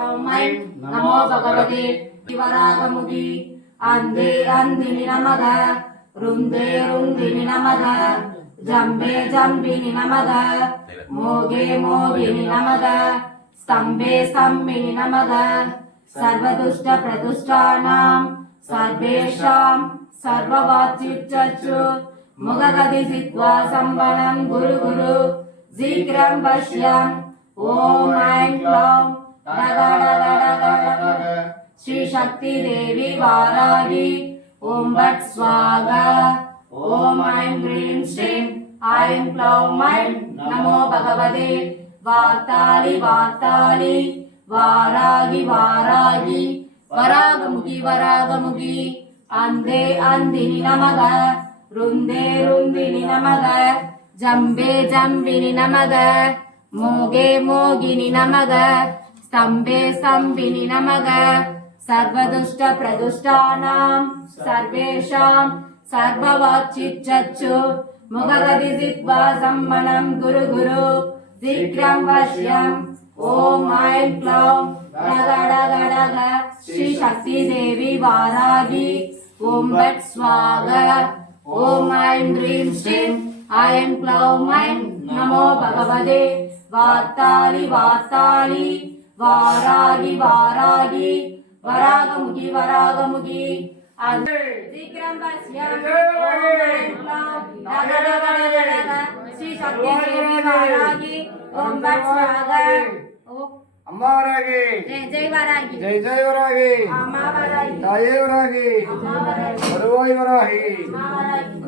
நமோ பகவதே வராகமுகி அந்தே அந்தினி நமக ருந்தே ருந்தினி நமக ஜம்பே ஜம்பினி நமக மோகே மோகினி நமக ஸ்தம்பே ஸ்தம்பினி நமக சர்வதுஷ்ட பிரதுஷ்டானாம் சர்வேஷாம் சர்வவாச்சிச்சச்சு முககதி சித்வா சம்பனம் குரு குரு சீக்கிரம் பஷ்யம் ஓம் ஐம் க்ளௌம் श्री शक्ति देवी वाराही ओम भट स्वाहा ओम ऐं ह्रीं श्रीं ऐं क्लौं ऐं नमो भगवते वार्ताली वार्ताली वाराही वाराही वरागमुखी वरागमुखी अंधे अंधिनि नमः रुंदे रुंदिनि नमः जम्बे जम्बिनि नमः मोगे मोगिनि नमः स्तंभे स्तंभिनि नमः सर्वदुष्ट प्रदुष्टानां सर्वेषां सर्ववाच्चिच्चच्चु मुखगति जिह्वा सम्मनं गुरु गुरु शीघ्रं वश्यम् ॐ ऐं क्लौं गगडगडग श्री शक्ति देवी वाराही ॐ भट स्वाहा ॐ ऐं ह्रीं श्रीं ऐं क्लौं ऐं नमो भगवते वार्ताली वार्ताली वाराही वाराही वरागमुखी वरागमुखी शीघ्रं पश्यन् श्री शक्ति देवी वाराही ओम भट स्वाहा अम्मा वराही जय वराही जय वराही अम्मा वराही ताये वराही अम्मा वराही वरुवाई वराही अम्मा वराही